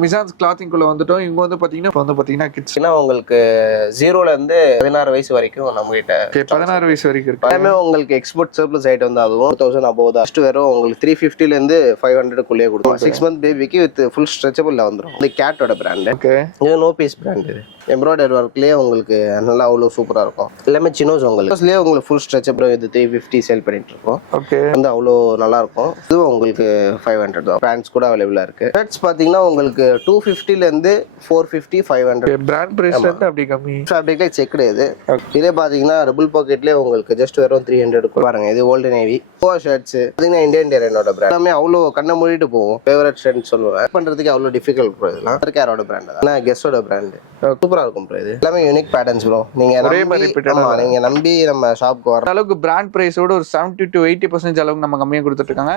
மிசான்ஸ் கிளாத்திங்குள்ள வந்துட்டோம். இவங்க வந்து பாத்தீங்கன்னா கிட்ஸ்னா உங்களுக்கு 0ல இருந்து 16 வயசு வரைக்கும் நம்ம கிட்ட 16 வயசு வரைக்கும் இருக்கு. எல்லாமே உங்களுக்கு எக்ஸ்போர்ட் சர்ப்ளஸ் ஐட்டம் தான். அதுவும் 1000 above தான். ஃபர்ஸ்ட் வெறும் உங்களுக்கு 350ல இருந்து 500 குள்ளே கொடுக்கும். 6 month பேபிக்கு வித் ஃபுல் ஸ்ட்ரெச்சபிள்ல வந்துரும். இது கேட்டோட பிராண்ட். ஓகே, இது நோ பீஸ் பிராண்ட். இது எம்ப்ராய்டரி ஒர்க்லயே உங்களுக்கு நல்லா அவ்வளவு சூப்பரா இருக்கும். எல்லாமே சினோஸ் உங்களுக்கு ஃபுல் ஸ்ட்ரெச்சபிள். இது 350 சேல் பண்ணிட்டு இருக்கோம். ஓகே, வந்து அவ்வளோ நல்லா இருக்கும். இது உங்களுக்கு 500 தான். பேண்ட்ஸ் கூட அவைலபிளா இருக்கு. ஷர்ட்ஸ் பாத்தீங்கன்னா உங்களுக்கு 250ல இருந்து 450 500. பிராண்ட் பிரைஸ் வந்து அப்படி கம்மி. ஃபேப்ரிக்ல செக் கிடையாது. இதே பாத்தீங்கன்னா டபுள் பாக்கெட்லயே உங்களுக்கு ஜஸ்ட் வெறும் 300 பாருங்க. இது ஓல்டு நேவி கோவா ஷர்ட்ஸ் பாத்தீங்கன்னா இந்தியன் டேரனோட பிராண்ட். எல்லாமே அவ்வளோ கண்ணை மூடிட்டு போகும். ஃபேவரட் ஷர்ட் சொல்லுவேன். பண்றதுக்கு அவ்வளோ டிஃபிகல்ட் ப்ரோ. இதெல்லாம் கேரோட பிராண்ட் தான். கெஸ்டோட பிராண்ட் சூப்பரா இருக்கும் ப்ரோ. இது எல்லாமே யூனிக் பேட்டர்ன்ஸ் ப்ரோ. நீங்க நம்பி நம்ம ஷாப்க்கு வர அளவுக்கு பிராண்ட் பிரைஸோட ஒரு 70 to 80% அளவுக்கு நம்ம கம்மியாக கொடுத்துட்டு இருக்காங்க.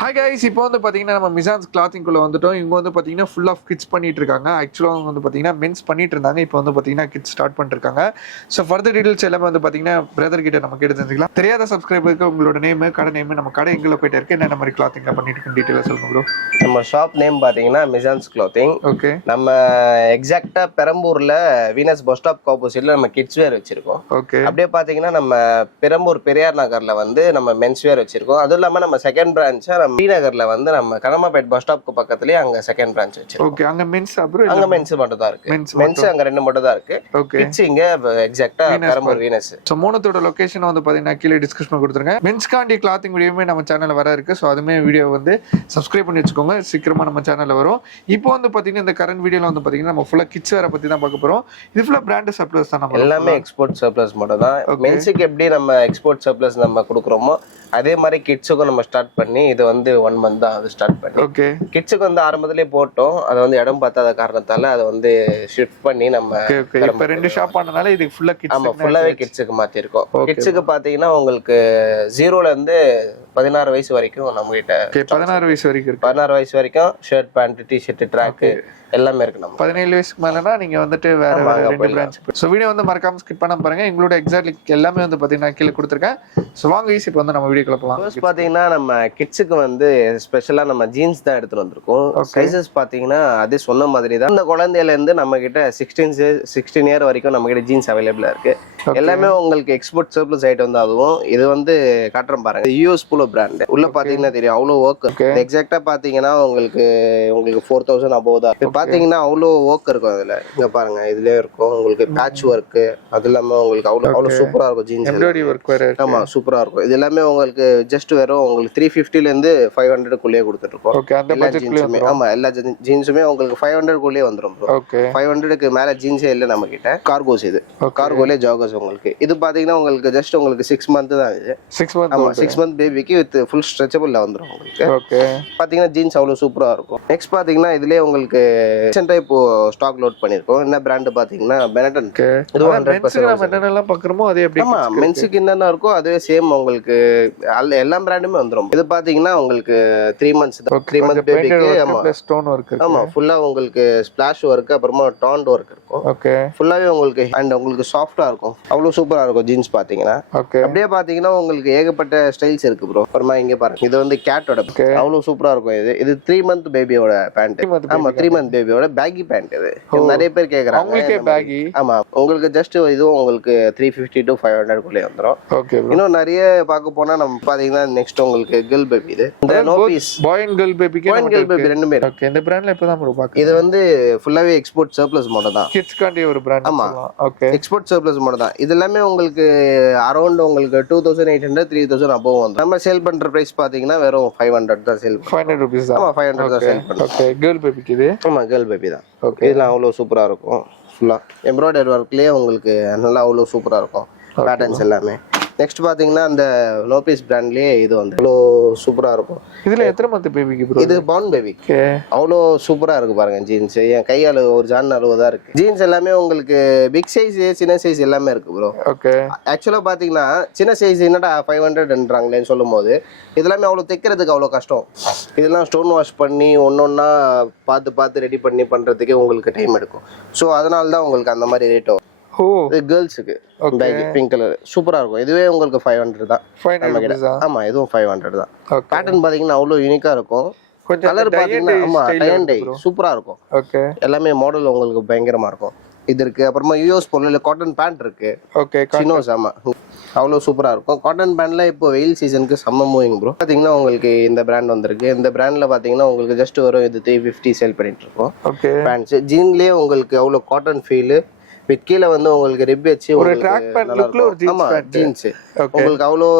ஹாய் கைஸ், இப்போ வந்து பார்த்தீங்கன்னா நம்ம மிசான்ஸ் கிளாத்திங்குள்ள வந்துட்டோம். இவங்க வந்து பார்த்தீங்கன்னா ஃபுல் ஆஃப் கிட்ஸ் பண்ணிட்டு இருக்காங்க. ஆக்சுவலாக அவங்க வந்து பார்த்தீங்கன்னா மென்ஸ் பண்ணிட்டு இருந்தாங்க. இப்போ வந்து பார்த்தீங்கன்னா கிட்ஸ் ஸ்டார்ட் பண்ணிருக்காங்க. ஸோ ஃபர்தர் டீடைல்ஸ் எல்லாமே வந்து பார்த்தீங்கன்னா பிரதர் கிட்ட நம்ம கேட்டு தெரிஞ்சுக்கலாம். தெரியாத சப்ஸ்கிரைபருக்கு உங்களோட நேம், கடை நேம், நம்ம கடை எங்கே போயிட்டு இருக்கு, என்ன மாதிரி கிளாத்திங்லாம் பண்ணிட்டு இருக்கு டீடைலாக சொல்லுங்க ப்ரோ. நம்ம ஷாப் நேம் பார்த்தீங்கன்னா மிசான்ஸ் கிளாத்திங். ஓகே, நம்ம எக்ஸாக்டா பெரம்பூர்ல வீனஸ் பஸ் ஸ்டாப் ஆப்போசிட்ல நம்ம கிட்ஸ் வேர் வச்சிருக்கோம். ஓகே, அப்படியே பார்த்தீங்கன்னா நம்ம பெரம்பூர் பெரியார் நகர்ல வந்து நம்ம மென்ஸ் வேர் வச்சிருக்கோம். அதுவும் இல்லாமல் நம்ம செகண்ட் பிரான்ச்சா டி நகர்ல வந்து நம்ம கனமாபேட் பஸ் ஸ்டாப்க்கு பக்கத்துலயே அங்க செகண்ட் பிரான்ச் வச்சிருக்கோம். ஓகே, அங்க மென்ஸ் அப்புறம் அங்க மென்ஸ் மட்டும் தான் இருக்கு. மென்ஸ் அங்க ரெண்டு மட்டும் தான் இருக்கு. ஓகே, கிட்ஸ் இங்க எக்ஸாக்ட்டா பெரம்பூர் வீனஸ். சோ மூணுத்தோட லொகேஷன் வந்து பாத்தீங்கன்னா கீழே டிஸ்கிரிப்ஷன்ல கொடுத்துருங்க. மென்ஸ் காண்டி கிளாத்திங் வீடியோமே நம்ம சேனல்ல வர இருக்கு. சோ அதுமே வீடியோ வந்து சப்ஸ்கிரைப் பண்ணி வச்சுக்கோங்க. சீக்கிரமா நம்ம சேனல்ல வரும். இப்போ வந்து பாத்தீங்கன்னா இந்த கரண்ட் வீடியோல வந்து பாத்தீங்கன்னா நம்ம ஃபுல்லா கிட்ஸ் வேற பத்தி தான் பார்க்க போறோம். இது ஃபுல்லா பிராண்ட் சப்ளைஸ் தான். நம்ம எல்லாமே எக்ஸ்போர்ட் சர்ப்ளஸ் மட்டும் தான். மென்ஸ்க்கு எப்படி நம்ம எக்ஸ்போர்ட் சர்ப்ளஸ் நம்ம கொடுக்குறோமோ அதே மாதிரி கிட்ஸுக்கும் நம்ம ஸ்டார்ட் பண்ணி இது வந்து 1 month தான் அது ஸ்டார்ட் பண்ணி. ஓகே, கிட்ஸுக்கு வந்து ஆரம்பத்திலே போட்டோம். அதை வந்து இடம் பார்த்தாத காரணத்தால அதை வந்து ஷிஃப்ட் பண்ணி நம்ம இப்ப 2 ஷாப் ஆனனால இது ஃபுல்லா கிட்ஸ். ஆமா, ஃபுல்லாவே கிட்ஸுக்கு மாத்தி இருக்கோம். கிட்ஸுக்கு பாத்தீங்கன்னா உங்களுக்கு 0ல இருந்து 16 வயசு வரைக்கும் நம்ம கிட்ட 16 வயசு வரைக்கும் இருக்கு. 16 வயசு வரைக்கும் ஷர்ட், பேண்ட், டி-ஷர்ட், ட்ராக் எல்லாமே இருக்கு. நம்ம 17 வயசுக்கு மேலனா நீங்க வந்துட்டு வேற ரெண்டு பிரான்ச். சோ வீடியோ வந்து மறக்காம ஸ்கிப் பண்ணாம பாருங்க. எங்களோட எக்ஸாக்ட் எல்லாமே வந்து பாத்தீங்கன்னா கீழ கொடுத்திருக்கேன். சோ வாங்க ஈஸி இப்போ வந்து நம்ம வீடியோக்குள்ள போலாம். ஃபர்ஸ்ட் பாத்தீங்கன்னா நம்ம கிட்ஸுக்கு வந்து ஸ்பெஷலா நம்ம ஜீன்ஸ் தான் எடுத்துட்டு வந்திருக்கோம். சைஸஸ் பாத்தீங்கன்னா அதே சொன்ன மாதிரி தான். இந்த குழந்தையில இருந்து நம்ம கிட்ட 16 இயர் வரைக்கும் நம்ம கிட்ட ஜீன்ஸ் அவைலபிளா இருக்கு. எல்லாமே உங்களுக்கு எக்ஸ்போர்ட் சர்ப்ளஸ் ஐட்டம் தான். அதுவும் இது வந்து காட்டுறேன் பாருங்க. US polo brand. உள்ள பாத்தீங்கன்னா தெரியும் அவ்வளவு ஒர்க். எக்ஸாக்ட்டா பாத்தீங்கன்னா உங்களுக்கு 4000 above தான். பாத்தீங்கன்னா அவ்வளோ ஒர்க் இருக்கும் அதுல. இங்க பாருங்க, இதுலயே இருக்கும் உங்களுக்கு பேட்ச் ஒர்க். அது இல்லாம உங்களுக்கு அவ்வளவு சூப்பரா இருக்கும் ஜீன்ஸ். எம்ப்ராய்டரி ஒர்க் வேற. ஆமா, சூப்பரா இருக்கும். இது எல்லாமே உங்களுக்கு ஜஸ்ட் வெறும் உங்களுக்கு 350ல இருந்து 500 குள்ளே கொடுத்துட்டு இருக்கோம். ஓகே, அந்த பட்ஜெட்லயே. ஆமா, எல்லா ஜீன்ஸுமே உங்களுக்கு 500 குள்ளே வந்துரும் ப்ரோ. ஓகே, 500க்கு மேல ஜீன்ஸே இல்ல நம்ம கிட்ட. கார்கோஸ். இது கார்கோலே ஜாகர்ஸ் உங்களுக்கு. இது பாத்தீங்கன்னா உங்களுக்கு ஜஸ்ட் உங்களுக்கு 6 month தான். இது 6 month. ஆமா, 6 month பேபிக்கு வித் ஃபுல் ஸ்ட்ரெச்சபிள்ல வந்துரும் உங்களுக்கு. ஓகே, பாத்தீங்கன்னா ஜீன்ஸ் அவ்வளவு சூப்பரா இருக்கும். நெக்ஸ்ட் பாத்தீங்கன்னா இதுலயே உங்களுக்கு இப்போ ஸ்டாக் லோட் பண்ணிருக்கோம். என்ன பிராண்ட் பாத்தீங்கன்னா பெனட்டன். இது 100% என்னென்னலாம் பார்க்கறோமோ அதே அப்படியே. ஆமா, மென்ஸ்க்கு என்னென்ன இருக்கோ அதுவே சேம் உங்களுக்கு எல்லா பிராண்டுமே வந்துரும். இது பாத்தீங்கன்னா உங்களுக்கு 3 months தான். 3 month பேபிக்கு. ஆமா, ஸ்டோன் வர்க் இருக்கு. ஆமா, ஃபுல்லா உங்களுக்கு ஸ்பிளாஷ் வர்க் அப்புறமா டாண்ட் வர்க் இருக்கும். ஓகே, ஃபுல்லாவே உங்களுக்கு அண்ட் உங்களுக்கு சாஃப்ட்டா இருக்கும். அவ்வளவு சூப்பரா இருக்கும் ஜீன்ஸ் பாத்தீங்கன்னா. ஓகே, அப்படியே பாத்தீங்கன்னா உங்களுக்கு ஏகப்பட்ட ஸ்டைல்ஸ் இருக்கு ப்ரோ. அப்புறமா இங்க பாருங்க, இது வந்து கேட்டோட. அவ்வளவு சூப்பரா இருக்கும். இது 3 month பேபியோட பேண்ட். ஆமா, 3 month பேபியோட பேகி பேண்ட். இது நிறைய பேர் கேக்குறாங்க. உங்களுக்கு பேகி. ஆமா, உங்களுக்கு ஜஸ்ட் இதுவும் உங்களுக்கு 350 to 500 குள்ளே வந்துரும். ஓகே, இன்னும் நிறைய பார்க்க போனா நம்ம பாத்தீங்கன்னா நெக்ஸ்ட் உங்களுக்கு கேர்ள் பேபி. இது இந்த நோ பீஸ் பாய் அண்ட் கேர்ள் பேபிக்கு. பாய் அண்ட் கேர்ள் பேபி ரெண்டுமே. ஓகே, இந்த பிராண்ட்ல இப்பதான் ப்ரோ பாக்க. இது வந்து ஃபுல்லாவே எக்ஸ்போர்ட் சர்ப்ளஸ் மாடல் தான். கிட்ஸ் காண்டி ஒரு பிராண்ட். ஆமா, ஓகே, எக்ஸ்போர்ட் சர்ப்ளஸ் மாடல் தான். இது எல்லாமே உங்களுக்கு அரௌண்ட் உங்களுக்கு 2800 3000 above வந்து. நம்ம சேல் பண்ற பிரைஸ் பாத்தீங்கன்னா வெறும் 500 தான் சேல் பண்றோம். 500 rupees தான். ஆமா, 500 தான் சேல் பண்றோம். ஓகே, கேர்ள் பேபிக்கு இது. ஆமா, கேர்ள் பேபி தான். ஓகே, இதெல்லாம் அவ்வளவு சூப்பரா இருக்கும். ஃபுல்லா எம்ப்ராய்டரி ஒர்க்லயே உங்களுக்கு நல்லா அவ்வளவு சூப்பரா இருக்கும் பேட்டர்ன்ஸ் எல்லாமே. நெக்ஸ்ட் பாத்தீங்கன்னா அந்த நோ பீஸ் பிராண்ட்லயே இது வந்து அவ்வளோ சூப்பரா இருக்கும். இதுல எத்தனை மந்த் பேபிக்கு ப்ரோ? இது பார்ன் பேபி. அவ்வளோ சூப்பரா இருக்கு பாருங்க ஜீன்ஸ். என் கையால ஒரு ஜான் அளவு தான் இருக்கு. ஜீன்ஸ் எல்லாமே உங்களுக்கு பிக் சைஸ் சின்ன சைஸ் எல்லாமே இருக்கு ப்ரோ. ஓகே, ஆக்சுவலா பாத்தீங்கன்னா சின்ன சைஸ் என்னடா 500ன்றாங்களேன்னு சொல்லும் போது இதெல்லாமே அவ்வளோ தைக்கிறதுக்கு அவ்வளோ கஷ்டம். இதெல்லாம் ஸ்டோன் வாஷ் பண்ணி ஒன்னொன்னா பார்த்து ரெடி பண்ணி பண்றதுக்கே உங்களுக்கு டைம் எடுக்கும். ஸோ அதனால தான் உங்களுக்கு அந்த மாதிரி ரேட். ஓ இது கேர்ள்ஸுக்கு பேக் பிங்க் கலர் சூப்பரா இருக்கும். இதுவே உங்களுக்கு 500 தான் 500 நம்ம கிட்ட. rupees ஆ? ஆமா இதுவும் 500 தான். Okay. பேட்டர்ன் பாத்தீங்கன்னா அவ்வளவு யூனிக்கா இருக்கும். கொஞ்சம் கலர் பாத்தீங்கன்னா ஆமா டை அண்ட் டை சூப்பரா இருக்கும். ஓகே எல்லாமே மாடல் உங்களுக்கு பயங்கரமா இருக்கும். இது இருக்கு. அப்புறமா யூஎஸ் பொருள் காட்டன் பேண்ட் இருக்கு. ஓகே சினோஸ் ஆமா அவ்வளோ சூப்பரா இருக்கும். காட்டன் பேண்ட்ல இப்போ வெயில் சீசனுக்கு செம்ம மூவிங் ப்ரோ. பாத்தீங்கன்னா உங்களுக்கு இந்த பிராண்ட் வந்திருக்கு. இந்த பிராண்ட்ல பாத்தீங்கன்னா உங்களுக்கு ஜஸ்ட் வரும் இது 350 சேல் பண்ணிட்டு இருக்கோம். ஓகே பேண்ட்ஸ் ஜீன்லயே உங்களுக்கு அவ்வளோ காட்டன் ஃபீல் வித் கீழே வந்து உங்களுக்கு ரிப் வச்சு ஒரு ட்ராக் பேண்ட் லுக்ல ஒரு ஜீன்ஸ் பேண்ட். ஜீன்ஸ் உங்களுக்கு அவ்வளோ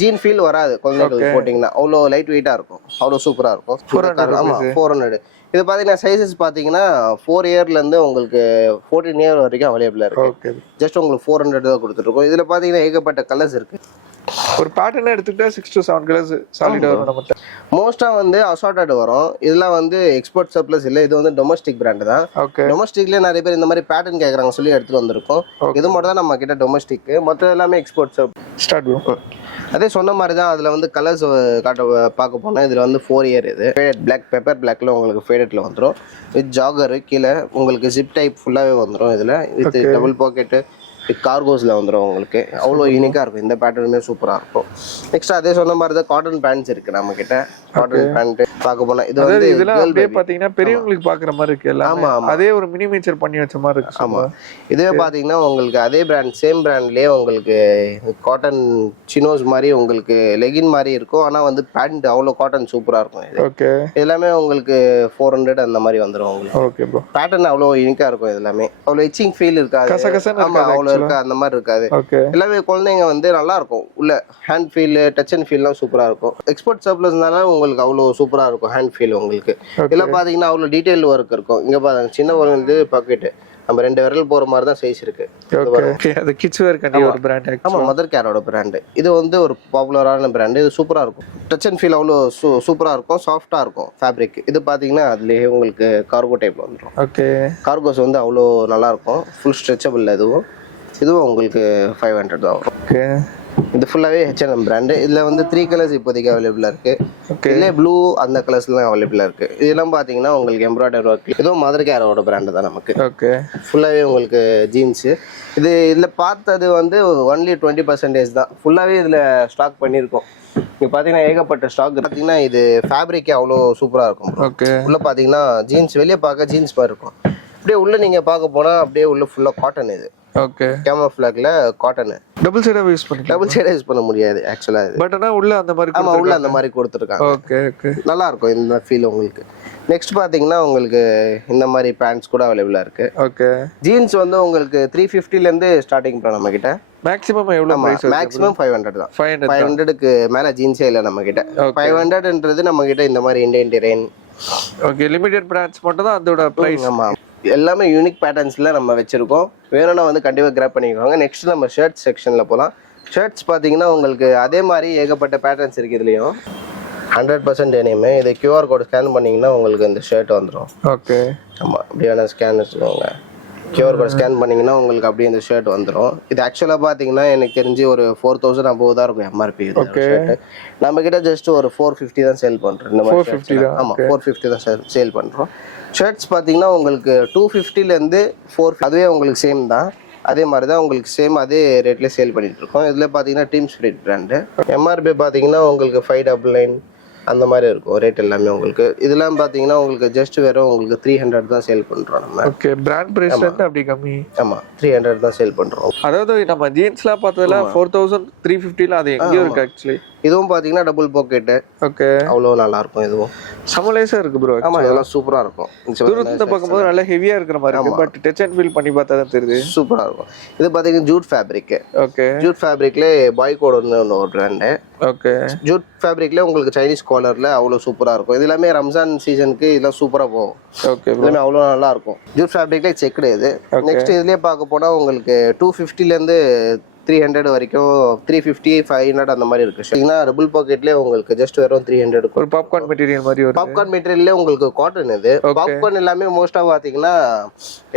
ஜீன் ஃபீல் வராது. குழந்தைங்களுக்கு போட்டிங்கன்னா அவ்வளோ லைட் வெயிட்டா இருக்கும். அவ்வளோ சூப்பரா இருக்கும். 400. இது பாத்தீங்கன்னா சைஸஸ் பாத்தீங்கன்னா 4 இயர்ல இருந்து உங்களுக்கு 14 இயர் வரைக்கும் அவைலபிளா இருக்கு. ஓகே ஜஸ்ட் உங்களுக்கு 400 தான் கொடுத்துருக்கோம். இதுல பாத்தீங்கன்னா ஏகப்பட்ட கலர்ஸ் இருக்கு. ஒரு பேட்டர்ன் எடுத்துக்கிட்டா 6 to 7 கலர்ஸ் சாலிடா வரும் நம்மட்ட. மோஸ்டா வந்து அசார்ட்டட் வரும். இதெல்லாம் வந்து எக்ஸ்போர்ட் சர்ப்ளஸ் இல்ல. இது வந்து டொமஸ்டிக் பிராண்ட் தான். ஓகே டொமஸ்டிக்ல நிறைய பேர் இந்த மாதிரி பேட்டர்ன் கேக்குறாங்க சொல்லி எடுத்துட்டு வந்திருக்கோம். இது மட்டும் தான் நம்ம கிட்ட டொமஸ்டிக். மற்ற எல்லாமே எக்ஸ்போர்ட் சர்ப். Start bro. அதே சொன்ன மாதிரி தான் அதுல வந்து கலர்ஸ் பார்க்க போனா இதுல வந்து 4 இயர் இது ஃபேடட் பிளாக் பெப்பர் பிளாக்ல உங்களுக்கு ஃபேடட்ல வந்துரும். வித் ஜாகர் கீழே உங்களுக்கு ஜிப் டைப் ஃபுல்லாவே வந்துரும். இதுல வித் டபுள் பாக்கெட் கார்கோஸ்ல வந்துடும் உங்களுக்கு. அவ்வளோ யூனிக்கா இருக்கும். இந்த பேட்டர்னுமே சூப்பரா இருக்கும். நெக்ஸ்ட் அதே சொன்ன மாதிரி தான் காட்டன் பேண்ட்ஸ் இருக்கு நம்ம கிட்ட. காட்டன் பேண்ட் பார்க்க போனா இது வந்து இதெல்லாம் அப்படியே பாத்தீங்கன்னா பெரியவங்களுக்கு பாக்குற மாதிரி இருக்கு எல்லாம். ஆமா அதே ஒரு மினிமேச்சர் பண்ணி வச்ச மாதிரி இருக்கு. ஆமா இதுவே பாத்தீங்கன்னா உங்களுக்கு அதே பிராண்ட் சேம் பிராண்ட்லயே உங்களுக்கு காட்டன் சினோஸ் மாதிரி உங்களுக்கு லெகின் மாதிரி இருக்கும். ஆனா வந்து பேண்ட் அவ்வளோ காட்டன் சூப்பரா இருக்கும். இது ஓகே எல்லாமே உங்களுக்கு 400 அந்த மாதிரி வந்துடும் உங்களுக்கு. Okay bro. பேட்டர்ன் அவ்வளோ யூனிக்கா இருக்கும். இது எல்லாமே அவ்வளோ இச்சிங் ஃபீல் இருக்காது. கசகசன்னு ஆமா அவ்வளோ இருக்கா அந்த மாதிரி இருக்காது. ஓகே எல்லாமே குழந்தைங்க வந்து நல்லா இருக்கும். உள்ள ஹேண்ட் ஃபீல் டச் அண்ட் ஃபீல்லாம் சூப்பரா இருக்கும். எக்ஸ்போர்ட் சர்ப்ளஸ்னால உங்களுக்கு அவ்வளோ சூப்பரா இருக்கும் ஹேண்ட் ஃபீல் உங்களுக்கு. இதெல்லாம் பாத்தீங்கன்னா அவ்வளோ டீடைல் ஒர்க் இருக்கும். இங்க பாருங்க சின்ன ஒரு வந்து பாக்கெட் நம்ம 2 விரல் போற மாதிரி தான் சைஸ் இருக்கு. ஓகே அது கிட்ஸ் வேர் கண்டி ஒரு பிராண்ட். ஆமா மதர் கேரோட பிராண்ட். இது வந்து ஒரு பாப்புலரான பிராண்ட். இது சூப்பரா இருக்கும். டச் அண்ட் ஃபீல் அவ்வளோ சூப்பரா இருக்கும். சாஃப்டா இருக்கும் ஃபேப்ரிக். இது பாத்தீங்கன்னா அதுலயே உங்களுக்கு கார்கோ டைப்ல வந்துடும். ஓகே கார்கோஸ் வந்து அவ்வளோ நல்லா இருக்கும். Full stretchable. இதுவும் உங்களுக்கு 500 தான் வரும். ஓகே இது ஃபுல்லாவே H&M பிராண்ட். இதுல வந்து 3 கலர்ஸ் இப்போதைக்கு அவைலபிளா இருக்கு. இதுல ப்ளூ அந்த கலர்ஸ்லாம் அவைலபிளா இருக்கு. இதெல்லாம் பாத்தீங்கன்னா உங்களுக்கு எம்ப்ராய்டரி ஒர்க். இதுவும் மதர் கேரோட பிராண்ட் தான் நமக்கு. ஓகே ஃபுல்லாவே உங்களுக்கு ஜீன்ஸ். இதுல பார்த்தது வந்து ஒன்லி 20% தான். ஃபுல்லாவே இதுல ஸ்டாக் பண்ணியிருக்கோம். இங்க பாத்தீங்கன்னா ஏகப்பட்ட ஸ்டாக் பாத்தீங்கன்னா இது ஃபேப்ரிக் அவ்வளோ சூப்பரா இருக்கும். ஓகே உள்ள பாத்தீங்கன்னா ஜீன்ஸ் வெளியே பார்க்க ஜீன்ஸ் மாதிரி இருக்கும். அப்படியே உள்ள நீங்க பார்க்க போனா அப்படியே உள்ள ஃபுல்லா காட்டன். இது ஓகே கேமோஃப்ளாக்ல காட்டன். டபுள் சைடா யூஸ் பண்ணிக்கலாம். டபுள் சைடா யூஸ் பண்ண முடியாது ஆக்சுவலா இது. பட் ஆனா உள்ள அந்த மாதிரி ஆமா உள்ள அந்த மாதிரி கொடுத்துருக்காங்க. ஓகே ஓகே நல்லா இருக்கும் இந்த ஃபீல் உங்களுக்கு. நெக்ஸ்ட் பாத்தீங்கன்னா உங்களுக்கு இந்த மாதிரி பேண்ட்ஸ் கூட அவைலபிளா இருக்கு. ஓகே ஜீன்ஸ் வந்து உங்களுக்கு 350ல இருந்து ஸ்டார்டிங் பண்ண நம்ம கிட்ட. மேக்ஸிமம் எவ்வளவு பிரைஸ்? மேக்ஸிமம் 500 தான். 500 500க்கு மேல ஜீன்ஸே இல்ல நம்ம கிட்ட. 500ன்றது நம்ம கிட்ட இந்த மாதிரி Indian terrain. Okay limited brands மட்டும் தான் அதோட பிரைஸ். ஆமா எல்லாமே யூனிக் பேட்டர்ன்ஸ்ல நம்ம வச்சிருக்கோம். வேணும்னா வந்து கண்டிப்பா கிராப் பண்ணிக்கோங்க. நெக்ஸ்ட் நம்ம ஷர்ட் செக்ஷன்ல போலாம். ஷர்ட்ஸ் பாத்தீங்கன்னா உங்களுக்கு அதே மாதிரி ஏகப்பட்ட பேட்டர்ன்ஸ் இருக்கு. இதுலயும் 100% டெனிம். இது QR கோட் ஸ்கேன் பண்ணீங்கன்னா உங்களுக்கு இந்த ஷர்ட் வந்துடும். ஓகே ஆமா அப்படியே ஸ்கேன் வச்சுக்கோங்க. QR கோட் ஸ்கேன் பண்ணீங்கன்னா உங்களுக்கு அப்படியே இந்த ஷர்ட் வந்துடும். இது ஆக்சுவலா பாத்தீங்கன்னா எனக்கு தெரிஞ்சு ஒரு 4000 above தான் இருக்கும் MRP. இது நம்ம கிட்ட ஜஸ்ட் ஒரு 450 தான் சேல் பண்றோம். இந்த மாதிரி 450 தான். ஆமா 450 தான் சேல் பண்றோம். ஷர்ட்ஸ் பார்த்தீங்கன்னா உங்களுக்கு 250ல இருந்து 450. அதுவே உங்களுக்கு சேம் தான். அதே மாதிரி தான் உங்களுக்கு சேம் அதே ரேட்ல சேல் பண்ணிட்டு இருக்கோம். இதுல பார்த்தீங்கன்னா டீம் ஸ்பிரிட் பிராண்டு. MRP பார்த்தீங்கன்னா உங்களுக்கு 599 அந்த மாதிரி இருக்கும் ரேட் எல்லாமே உங்களுக்கு. இதெல்லாம் பார்த்தீங்கன்னா உங்களுக்கு ஜஸ்ட் வெறும் உங்களுக்கு 300 தான் சேல் பண்றோம் நம்ம. ஓகே பிராண்ட் பிரைஸ்ல இருந்து அப்படி கம்மி. ஆமா 300 தான் சேல் பண்றோம். அதாவது நம்ம ஜீன்ஸ்லாம் பார்த்ததுல 4350ல அது எங்கேயும் இருக்கு ஆக்சுவலி. இதுவும் பாத்தீங்கன்னா டபுள் பாக்கெட். ஓகே அவ்வளவு நல்லா இருக்கும். இதுவும் சமலேசா இருக்கு ப்ரோ. ஆமா இதெல்லாம் சூப்பரா இருக்கும். தூரத்துல பார்க்கும்போது நல்ல ஹெவியா இருக்கிற மாதிரி இருக்கு. பட் டச் அண்ட் ஃபீல் பண்ணி பார்த்தா தான் தெரியுது சூப்பரா இருக்கும். இது பாத்தீங்கன்னா ஜூட் ஃபேப்ரிக். ஓகே ஜூட் ஃபேப்ரிக்ல பாய் கோட்னு ஒரு பிராண்ட். ஓகே ஜூட் ஃபேப்ரிக்ல உங்களுக்கு சைனீஸ் காலர்ல அவ்வளவு சூப்பரா இருக்கும். இது எல்லாமே ரம்ஜான் சீசனுக்கு இதெல்லாம் சூப்பரா போகும். ஓகே எல்லாமே அவ்வளவு நல்லா இருக்கும். ஜூட் ஃபேப்ரிக்ல செக்குடு. இது நெக்ஸ்ட் இதுலயே பார்க்க போனா உங்களுக்கு 250ல இருந்து 300 வரைக்கும் 350 500 அந்த மாதிரி இருக்கு ஷர்ட்னா டபுள் பாக்கெட்லயே உங்களுக்கு ஜஸ்ட் வெறும் 300 ஒரு பாப்கார்ன் மெட்டீரியல் மாதிரி ஒரு பாப்கார்ன் மெட்டீரியல்லே உங்களுக்கு காட்டன் இது பாப்கார்ன் எல்லாமே மோஸ்டா பாத்தீங்கன்னா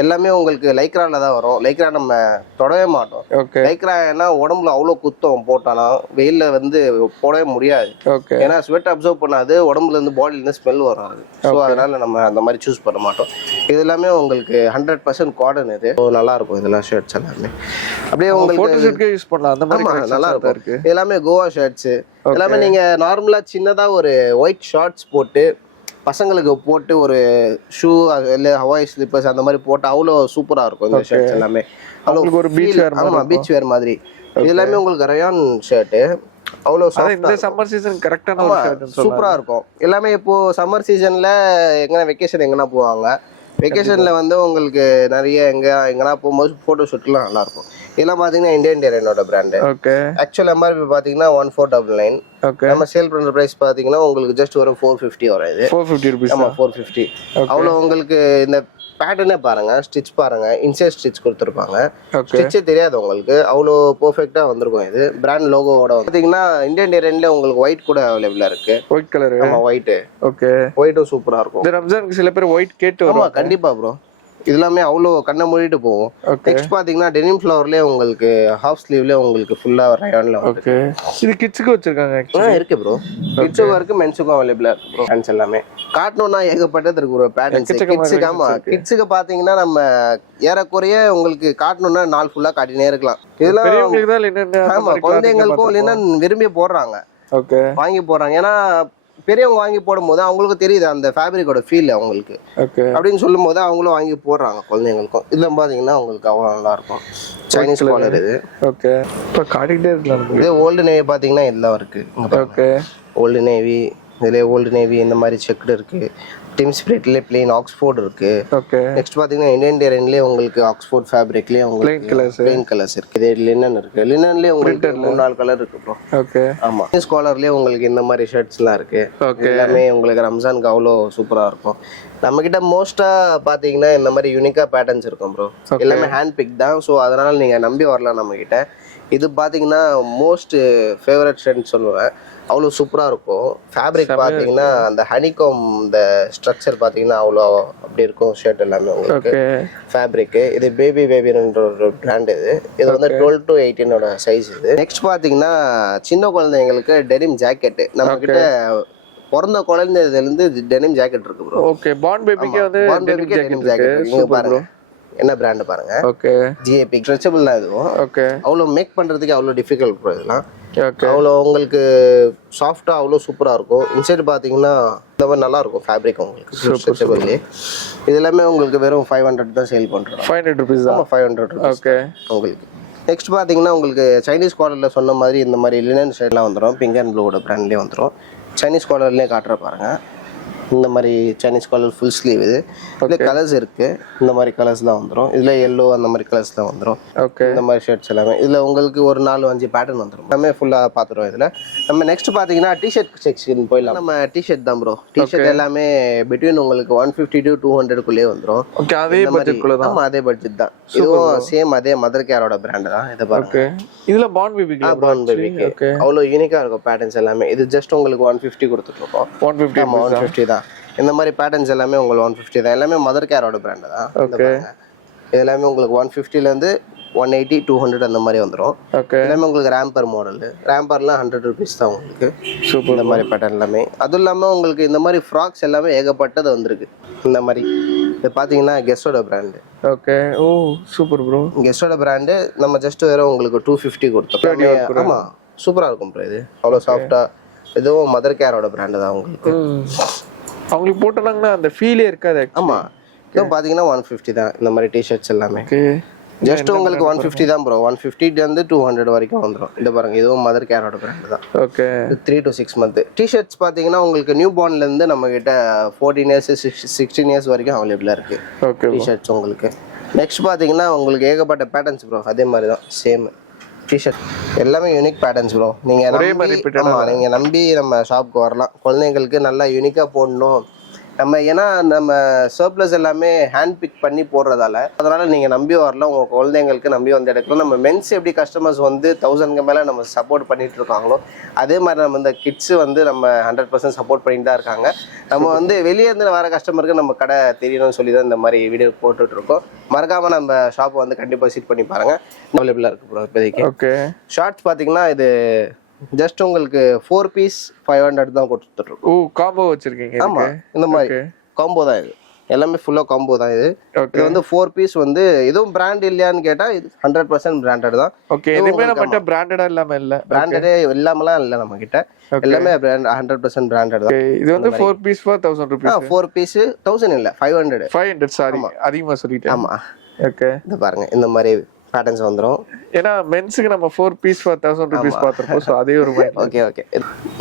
எல்லாமே உங்களுக்கு லைக்ரால தான் வரும் லைக்ரா நம்ம தொடவே மாட்டோம் ஓகே லைக்ரா ஏன்னா உடம்புல அவ்வளவு குத்தம் போட்டானா வெயில்ல வந்து போடவே முடியாது ஓகே ஏன்னா ஸ்வெட் அப்சர்வ் பண்ணாது உடம்புல இருந்து பாடியில இருந்து ஸ்மெல் வரும் அது ஸோ அதனால நம்ம அந்த மாதிரி சூஸ் பண்ண மாட்டோம் இது எல்லாமே உங்களுக்கு 100% காட்டன் இது நல்லா இருக்கும் இதெல்லாம் ஷர்ட்ஸ் எல்லாமே அப்படியே உங்களுக்கு போட்டோ ஷூட்க்கே யூஸ் பண்ணலாம் அந்த மாதிரி ஆமா நல்லா இருக்கு இருக்கும் எல்லாமே கோவா ஷர்ட்ஸ் எல்லாமே நீங்க நார்மலா சின்னதா ஒரு ஒயிட் ஷார்ட்ஸ் போட்டு பசங்களுக்கு போட்டு ஒரு ஷூ இல்லை ஹவாய் ஸ்லிப்பர்ஸ் அந்த மாதிரி போட்டு அவ்வளோ சூப்பரா இருக்கும் இந்த ஷர்ட்ஸ் எல்லாமே அவங்களுக்கு ஒரு பீச் வேர் ஆமா பீச் வேர் மாதிரி இது எல்லாமே உங்களுக்கு ரயான் ஷர்ட் அவ்வளோ இந்த சம்மர் சீசன் கரெக்டான ஒரு ஷர்ட் சூப்பரா இருக்கும் எல்லாமே இப்போ சம்மர் சீசன்ல எங்கன்னா வெக்கேஷன் எங்கன்னா போவாங்க வெக்கேஷன்ல வந்து உங்களுக்கு நிறைய எங்கன்னா போகும்போது போட்டோ ஷூட்லாம் நல்லா இருக்கும் இதெல்லாம் பாத்தீங்கன்னா இந்தியன் டேரனோட பிராண்டு ஓகே ஆக்சுவல் எம்ஆர்பி பாத்தீங்கன்னா 1499 ஓகே நம்ம சேல் பண்ற பிரைஸ் பாத்தீங்கன்னா உங்களுக்கு ஜஸ்ட் ஒரு 450 வரும் இது 450 rupees ஆமா 450 அவ்வளோ உங்களுக்கு இந்த பேட்டர்னே பாருங்க ஸ்டிச் பாருங்க இன்சைட் ஸ்டிச் கொடுத்துருப்பாங்க ஸ்டிச்சே தெரியாது உங்களுக்கு அவ்வளோ பெர்ஃபெக்ட்டா வந்திருக்கும் இது பிராண்ட் லோகோவோட பாத்தீங்கன்னா இந்தியன் டேரன்ல உங்களுக்கு ஒயிட் கூட அவைலபிளா இருக்கு ஒயிட் கலர் ஆமா ஒயிட் ஓகே ஒயிட்டும் சூப்பரா இருக்கும் இந்த ரம்ஜானுக்கு சில பேர் ஒயிட் கேட்டு ஆமா கண்டிப்பா ப்ரோ இதெல்லாமே அவ்வளோ கண்ணை மூடிட்டு போகும் நெக்ஸ்ட் பாத்தீங்கன்னா டெனிம் ஃப்ளவர்லயே உங்களுக்கு ஹாஃப் ஸ்லீவ்ல உங்களுக்கு ஃபுல்லா ரயான்ல ஓகே இது கிட்ஸ்க்கு வச்சிருக்காங்க இருக்கு ப்ரோ கிட்ஸுக்கும் இருக்கு மென்ஸுக்கும் அவைலபிளா இருக்கு ப்ரோ ஹேண்ட்ஸ் எல்லாமே காட்டணும்னா ஏகப்பட்டது இருக்கு ப்ரோ பேட்டர்ன்ஸ் கிட்ஸுக்கு ஆமா கிட்ஸுக்கு பாத்தீங்கன்னா நம்ம ஏறக்குறைய உங்களுக்கு காட்டணும்னா நாள் ஃபுல்லா காட்டினே இருக்கலாம் இதெல்லாம் ஆமா குழந்தைங்களுக்கும் இல்லைன்னா விரும்பி போடுறாங்க ஓகே வாங்கி போடுறாங்க ஏன்னா பெரியவங்க வாங்கி போடும்போது அவங்களுக்கு தெரியுது அந்த ஃபேப்ரிக்கோட ஃபீல் அவங்களுக்கு அப்படின்னு சொல்லும் போது அவங்களும் வாங்கி போடுறாங்க குழந்தைங்களுக்கும் இதெல்லாம் பாத்தீங்கன்னா உங்களுக்கு அவ்வளோ நல்லா இருக்கும் சைனீஸ் காலர் இது ஓகே இப்போ காட்டிக்கிட்டே இருக்கலாம் இதே ஓல்டு நேவி பாத்தீங்கன்னா இதெல்லாம் இருக்கு ஓகே ஓல்டு நேவி இதுல ஓல்டு நேவி இந்த மாதிரி செக்குடு இருக்கு டிம் ஸ்பிரிட்ல பிளெயின் ஆக்ஸ்போர்ட் இருக்கு ஓகே நெக்ஸ்ட் பாத்தீங்கன்னா இந்தியன் டேரன்லயே உங்களுக்கு ஆக்ஸ்போர்ட் ஃபேப்ரிக்லயே உங்களுக்கு பிளெயின் கலர்ஸ் இருக்கு இது லினன் இருக்கு லினன்லயே உங்களுக்கு 3-4 கலர் இருக்கு ப்ரோ ஓகே ஆமா ஸ்காலர்லயே உங்களுக்கு இந்த மாதிரி ஷர்ட்ஸ்லாம் இருக்கு எல்லாமே உங்களுக்கு ரம்ஜானுக்கு அவ்வளோ சூப்பரா இருக்கும் நம்ம கிட்ட மோஸ்டா பாத்தீங்கன்னா இந்த மாதிரி யூனிக்கா பேட்டர்ன்ஸ் இருக்கும் ப்ரோ எல்லாமே ஹேண்ட் பிக் தான் ஸோ அதனால நீங்க நம்பி வரலாம் நம்ம கிட்ட இது பாத்தீங்கன்னா மோஸ்ட் ஃபேவரட் ஷர்ட்னு சொல்லுவேன் அவ்வளோ சூப்பராக இருக்கும் ஃபேப்ரிக் பார்த்தீங்கன்னா அந்த ஹனிகாம் இந்த ஸ்ட்ரக்சர் பார்த்தீங்கன்னா அவ்வளோ அப்படி இருக்கும் ஷர்ட் எல்லாமே உங்களுக்கு ஃபேப்ரிக்கு இது பேபின்ற ஒரு பிராண்ட் இது வந்து 12 to 18 சைஸ் இது நெக்ஸ்ட் பார்த்தீங்கன்னா சின்ன குழந்தைங்களுக்கு டெனிம் ஜாக்கெட்டு நம்ம கிட்ட பிறந்த குழந்தைலேருந்து டெனிம் ஜாக்கெட் இருக்கு ப்ரோ ஓகே பார்ன் பேபிக்கு வந்து டெனிம் ஜாக்கெட் நீங்க பாருங்க என்ன பிராண்ட் பாருங்க ஓகே ஜிஏபி ஸ்ட்ரெச்சபிள் தான் இதுவும் ஓகே அவ்வளோ மேக் பண்றதுக்கு அவ்வளோ டிஃபிகல்ட் ப்ரோ இதெல்லாம் ஓகே அவ்வளோ உங்களுக்கு சாஃப்டா அவ்வளோ சூப்பரா இருக்கும் இன்சைட் பாத்தீங்கன்னா இந்த மாதிரி நல்லா இருக்கும் ஃபேப்ரிக் உங்களுக்கு ஸ்ட்ரெச்சபிள்லயே இது எல்லாமே உங்களுக்கு வெறும் 500 தான் சேல் பண்றோம் 500 rupees ஆமா 500 rupees ஓகே உங்களுக்கு நெக்ஸ்ட் பாத்தீங்கன்னா உங்களுக்கு சைனீஸ் காலர்ல சொன்ன மாதிரி இந்த மாதிரி லினன் ஷர்ட்லாம் வந்துடும் பிங்க் அண்ட் ப்ளூவோட பிராண்ட்லேயே வந்துடும் சைனீஸ் காலர்லேயே காட்டுற பாருங்க இந்த மாதிரி சைனீஸ் காலர் ஃபுல் ஸ்லீவ் இது இதுல கலர்ஸ் இருக்கு இந்த மாதிரி கலர்ஸ்லாம் வந்துடும் இதுல எல்லோ அந்த மாதிரி கலர்ஸ்லாம் வந்துடும் ஓகே இந்த மாதிரி ஷர்ட்ஸ் எல்லாமே இதுல உங்களுக்கு ஒரு 4-5 பேட்டர்ன் வந்துடும் எல்லாமே ஃபுல்லா பாத்துருவோம் இதுல நம்ம நெக்ஸ்ட் பாத்தீங்கன்னா டிஷர்ட் செக்ஷன் போயிடலாம் நம்ம டிஷர்ட் தான் ப்ரோ டிஷர்ட் எல்லாமே பிட்வீன் உங்களுக்கு 150 to 200 குள்ளே வந்துடும் ஓகே அதே பட்ஜெட்குள்ள தான் ஆமா அதே பட்ஜெட் தான் இதுவும் சேம் அதே மதர் கேரோட பிராண்ட் தான் இத பாருங்க ஓகே இதுல பார்ன் பேபிக்கு பார்ன் பேபிக்கு ஓகே அவ்வளவு யூனிக்கா இருக்கும் பேட்டர்ன்ஸ் எல்லாமே இது ஜஸ்ட் உங்களுக்கு 150 கொடுத்துட்டு இருக்கோம் 150 ஆமா 150 தான் இந்த மாதிரி பேட்டர்ன்ஸ் எல்லாமே உங்களுக்கு 150 தான் எல்லாமே மதர் கேரோட பிராண்ட் தான் ஓகே இது எல்லாமே உங்களுக்கு 150 ல இருந்து 180 200 அந்த மாதிரி வந்துரும் ஓகே எல்லாமே உங்களுக்கு ரேம்பர் மாடல் ரேம்பர்லாம் 100 rupees தான் உங்களுக்கு சூப்பர் இந்த மாதிரி பேட்டர்ன் எல்லாமே அதுவும் இல்லாம உங்களுக்கு இந்த மாதிரி ஃப்ராக்ஸ் எல்லாமே ஏகப்பட்டது வந்திருக்கு இந்த மாதிரி இது பாத்தீங்கன்னா கெஸ்டோட பிராண்ட் ஓகே ஓ சூப்பர் ப்ரோ கெஸ்டோட பிராண்ட் நம்ம ஜஸ்ட் வேற உங்களுக்கு 250 கொடுத்தோம் ஆமா சூப்பரா இருக்கும் ப்ரோ இது அவ்வளவு சாஃப்டா இதுவும் மதர் கேரோட பிராண்ட் தான் உங்களுக்கு அவங்களுக்கு போட்டாங்கன்னா அந்த ஃபீலே இருக்காது ஆமா இதுவும் பாத்தீங்கன்னா 150 தான் இந்த மாதிரி டி-ஷர்ட்ஸ் எல்லாமே ஜஸ்ட் உங்களுக்கு 150 தான் ப்ரோ 150 ல இருந்து 200 வரைக்கும் வந்துரும் இந்த பாருங்க இதுவும் மதர் கேரோட பிராண்ட் தான் ஓகே 3 to 6 month டி-ஷர்ட்ஸ் பாத்தீங்கன்னா உங்களுக்கு நியூ பார்ன்ல இருந்து நம்ம கிட்ட 14 years 16 years வரைக்கும் அவைலபிளா இருக்கு ஓகே டி-ஷர்ட்ஸ் உங்களுக்கு நெக்ஸ்ட் பாத்தீங்கன்னா உங்களுக்கு ஏகப்பட்ட பேட்டர்ன்ஸ் ப்ரோ அதே மாதிரி தான் சேம் டி-ஷர்ட் எல்லாமே யூனிக் பேட்டர்ன்ஸ் ப்ரோ நீங்க நம்பி நம்ம ஷாப்க்கு வரலாம் குழந்தைங்களுக்கு நல்லா யூனிக்கா போடணும் நம்ம ஏன்னா நம்ம சர்ப்ளஸ் எல்லாமே ஹேண்ட் பிக் பண்ணி போடுறதால அதனால நீங்கள் நம்பி வரலாம், உங்கள் குழந்தைங்களுக்கு நம்பி வந்து எடுக்கலாம். நம்ம மென்ஸ் எப்படி கஸ்டமர்ஸ் வந்து 1000க்கு மேலே நம்ம சப்போர்ட் பண்ணிட்டு இருக்காங்களோ அதே மாதிரி நம்ம இந்த கிட்ஸு வந்து நம்ம 100% சப்போர்ட் பண்ணிட்டு தான் இருக்காங்க. நம்ம வந்து வெளியே இருந்து வர கஸ்டமருக்கு நம்ம கடை தெரியணும்னு சொல்லி தான் இந்த மாதிரி வீடியோ போட்டுட்ருக்கோம். மறக்காமல் நம்ம ஷாப்பை வந்து கண்டிப்பாக விசிட் பண்ணி பாருங்கள். அவைலபிளாக இருக்குது ப்ரோ இப்போதைக்கு. ஓகே, ஷார்ட்ஸ் பார்த்தீங்கன்னா இது ஜஸ்ட் உங்களுக்கு 4 பீஸ் 500 தான் கொடுத்துட்ருக்கோம். ஓ காம்போ வச்சிருக்கீங்க? ஆமாம், இந்த மாதிரி காம்போ தான் இது, எல்லாமே ஃபுல்லாக காம்போ தான் இது. இது வந்து 4 பீஸ் வந்து இதுவும் பிராண்ட் இல்லையான்னு கேட்டால் இது 100% பிராண்டட் தான். ஓகே, எதுவுமே நம்மகிட்ட பிராண்டடா இல்லாம இல்ல, பிராண்டடே இல்லாமலாம் இல்லை நம்ம கிட்ட, எல்லாமே 100% பிராண்டட் தான். இது வந்து 4 பீஸ் ஃபார் 1000 rupees. 4 பீஸ் 1000 இல்லை 500. சாரி, அதிகமா சொல்லிட்டேன். ஆமா, ஓகே, இது பாருங்க இந்த மாதிரி பேட்டர்ன்ஸ் வந்துரும். ஏன்னா மென்ஸ்க்கு நம்ம 4 பீஸ் ஃபார் 1000 rupees பாத்துறோம். சோ அதே ஒரு மைண்ட். ஓகே ஓகே,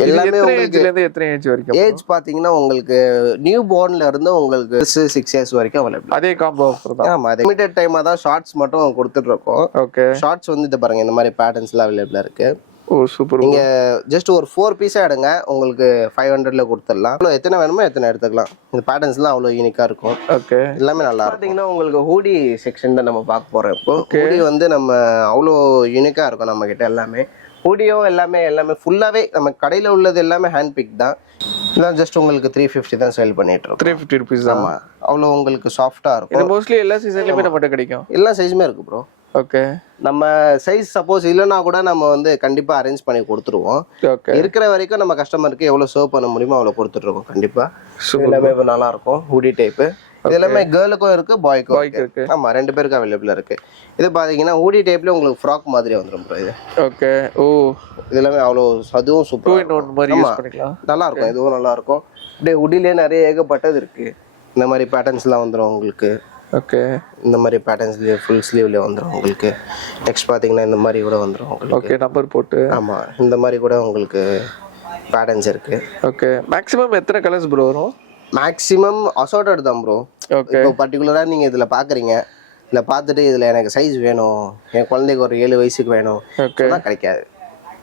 எல்லாமே உங்களுக்கு ஏஜ்ல இருந்து எத்தனை ஏஜ் வரைக்கும்? ஏஜ் பாத்தீங்கன்னா உங்களுக்கு நியூ bornல இருந்து உங்களுக்கு 6 years வரைக்கும் அவைலபிள். அதே காம்போ ஆஃபர் தான். ஆமா, அது லிமிடெட் டைமா தான் ஷார்ட்ஸ் மட்டும் கொடுத்துட்டு இருக்கோம். ஓகே, ஷார்ட்ஸ் வந்து இது பாருங்க இந்த மாதிரி பேட்டர்ன்ஸ்லாம் அவைலபிளா இருக்கு. ஓ சூப்பர். நீங்க ஜஸ்ட் ஒரு 4 பீஸா எடுங்க, உங்களுக்கு 500ல கொடுத்துடலாம். எத்தனை வேணுமோ எத்தனை எடுத்துக்கலாம். இந்த பேட்டர்ன்ஸ்லாம் அவ்வளோ யூனிக்கா இருக்கும். ஓகே, எல்லாமே நல்லா இருக்கும். பாத்தீங்கன்னா உங்களுக்கு ஹூடி செக்ஷன் தான் நம்ம பார்க்க போறோம் இப்போ. ஹூடி வந்து நம்ம அவ்வளோ யூனிக்கா இருக்கும் நம்ம கிட்ட எல்லாமே. ஹூடியோ எல்லாமே ஃபுல்லாவே நம்ம கடையில உள்ளது எல்லாமே ஹேண்ட் பிக் தான். இதான் ஜஸ்ட் உங்களுக்கு 350 தான் சேல் பண்ணிட்டு இருக்கோம். 350 rupees தான். ஆமா, அவ்வளோ உங்களுக்கு சாஃப்டா இருக்கும். இது மோஸ்ட்லி எல்லா சீசன்லயுமே நம்மகிட்ட கிடைக்கும். எல்லா சைஸுமே இருக்கு ப்ரோ. ஓகே, நம்ம சைஸ் சப்போஸ் இல்லைன்னா கூட நம்ம வந்து கண்டிப்பா அரேஞ்ச் பண்ணி கொடுத்துருவோம். ஓகே, இருக்கிற வரைக்கும் நம்ம கஸ்டமருக்கு எவ்வளவு சர்வ் பண்ண முடியுமோ அவ்வளவு கொடுத்துட்டு இருக்கோம் கண்டிப்பா. எல்லாமே நல்லா இருக்கும் ஹூடி டைப். இது எல்லாமே கேர்ளுக்கும் இருக்கு பாய்க்கும் இருக்கு. ஆமா, 2 பேருக்கு அவைலபிளா இருக்கு. இது பாத்தீங்கன்னா ஹூடி டைப்ல உங்களுக்கு ஃப்ராக் மாதிரி வந்துரும் ப்ரோ இது. ஓகே, ஓ இது எல்லாமே அவ்வளவு அதுவும் சூப்பரா மாதிரி யூஸ் பண்ணிக்கலாம். நல்லா இருக்கும், இதுவும் நல்லா இருக்கும். அப்படியே ஹூடிலே நிறைய ஏகப்பட்டது இருக்கு. இந்த மாதிரி பேட்டர்ன்ஸ்லாம் வந்துரும் உங்களுக்கு. ஓகே, இந்த மாதிரி பேட்டர்ன்ஸ்லேயே ஃபுல் ஸ்லீவ்ல வந்துடும் உங்களுக்கு. நெக்ஸ்ட் பார்த்தீங்கன்னா இந்த மாதிரி கூட வந்துடும் உங்களுக்கு. ஓகே, நம்பர் போட்டு. ஆமாம், இந்த மாதிரி கூட உங்களுக்கு பேட்டர்ன்ஸ் இருக்கு. ஓகே, மேக்ஸிமம் எத்தனை கலர்ஸ் ப்ரோ வரும்? மேக்ஸிமம் அசார்ட்டட் தான் ப்ரோ. ஓகே, இப்போ பர்டிகுலராக நீங்கள் இதில் பார்க்குறீங்க, இதில் பார்த்துட்டு இதில் எனக்கு சைஸ் வேணும், என் குழந்தைக்கு ஒரு 7 வயசுக்கு வேணும், சொன்னால் கிடைக்காது.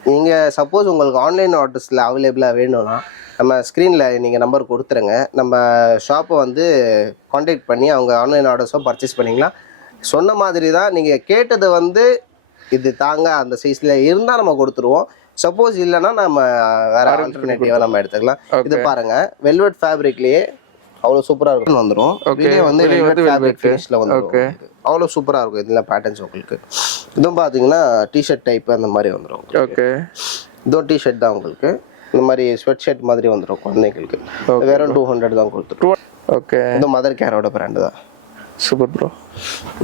நீங்கள் சப்போஸ் உங்களுக்கு ஆன்லைன் ஆர்டர்ஸில் அவைலபிளாக வேணும்னா நம்ம ஸ்க்ரீனில் நீங்கள் நம்பர் கொடுத்துருங்க. நம்ம ஷாப்பை வந்து காண்டாக்ட் பண்ணி அவங்க ஆன்லைன் ஆர்டர்ஸோ பர்ச்சேஸ் பண்ணிங்களா. சொன்ன மாதிரி தான் நீங்கள் கேட்டது வந்து இது தாங்க அந்த சைஸில் இருந்தால் நம்ம கொடுத்துருவோம். சப்போஸ் இல்லைன்னா நம்ம வேறு ஆல்டர்னேட்டிவாக நம்ம எடுத்துக்கலாம். இது பாருங்கள், வெல்வெட் ஃபேப்ரிக்லேயே அவ்வளோ சூப்பராக இருக்கும் வந்துடும். வெளியே வந்து வெல்வெட் ஃபேப்ரிக் ஃபினிஷில் வந்துடும். அவ்வளோ சூப்பராக இருக்கும் இதில் பேட்டர்ன்ஸ் உங்களுக்கு. இதுவும் பார்த்தீங்கன்னா டிஷர்ட் டைப் அந்த மாதிரி வந்துடும். ஓகே, இதுவும் டிஷர்ட் தான் உங்களுக்கு. இந்த மாதிரி ஸ்வெட் ஷர்ட் மாதிரி வந்துடும் குழந்தைங்களுக்கு. வெறும் 200 தான் கொடுத்துருவோம். ஓகே, இது மதர் கேரோட பிராண்டு தான். Super bro.